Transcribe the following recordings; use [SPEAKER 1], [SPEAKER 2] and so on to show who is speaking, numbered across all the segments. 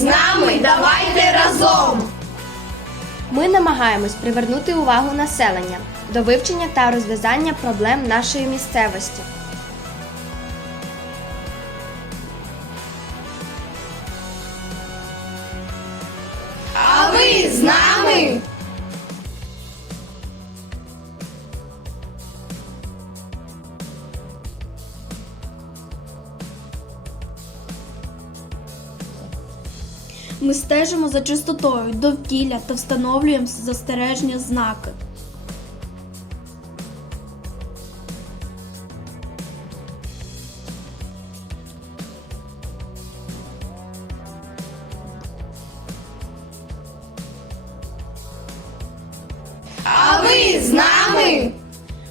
[SPEAKER 1] з нами, давайте разом!
[SPEAKER 2] Ми намагаємось привернути увагу населення до вивчення та розв'язання проблем нашої місцевості.
[SPEAKER 1] А ви з нами?
[SPEAKER 3] Ми стежимо за чистотою довкілля та встановлюємо застережні знаки.
[SPEAKER 1] А ви з нами?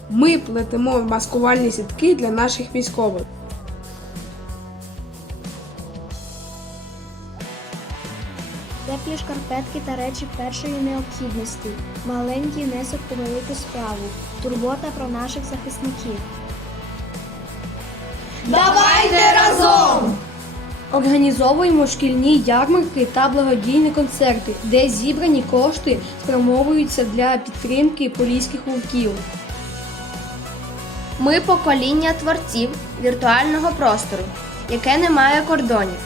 [SPEAKER 4] Ми плетемо маскувальні сітки для наших військових.
[SPEAKER 2] Теплі шкарпетки та речі першої необхідності, маленький внесок у велику справу, турбота про наших захисників.
[SPEAKER 1] Давайте разом!
[SPEAKER 5] Організовуємо шкільні ярмарки та благодійні концерти, де зібрані кошти спрямовуються для підтримки поліських вовків.
[SPEAKER 2] Ми покоління творців віртуального простору, яке не має кордонів.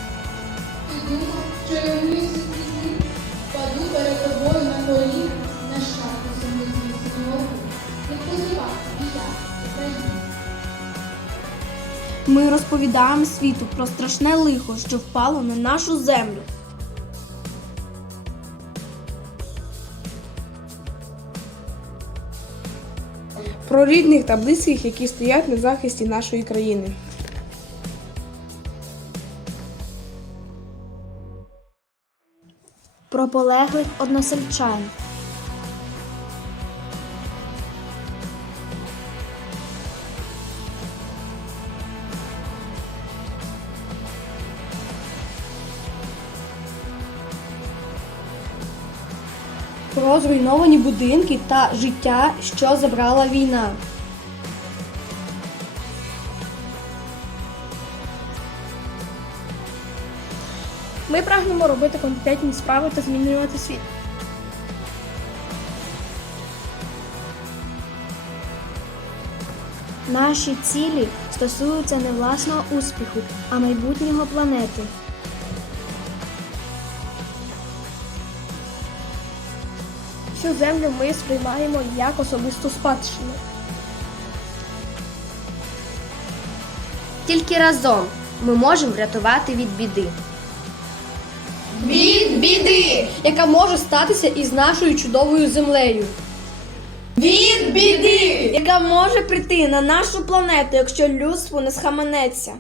[SPEAKER 3] Ми розповідаємо світу про страшне лихо, що впало на нашу землю.
[SPEAKER 4] Про рідних та близьких, які стоять на захисті нашої країни.
[SPEAKER 2] Про полеглих односельчан.
[SPEAKER 5] Про зруйновані будинки та життя, що забрала війна.
[SPEAKER 3] Ми прагнемо робити конкретні справи та змінювати світ.
[SPEAKER 2] Наші цілі стосуються не власного успіху, а майбутнього планети.
[SPEAKER 3] Цю землю ми сприймаємо як особисту спадщину.
[SPEAKER 2] Тільки разом ми можемо врятувати від біди.
[SPEAKER 1] Від біди!
[SPEAKER 5] яка може статися із нашою чудовою землею.
[SPEAKER 1] Від біди!
[SPEAKER 3] Яка може прийти на нашу планету, якщо людство не схаменеться.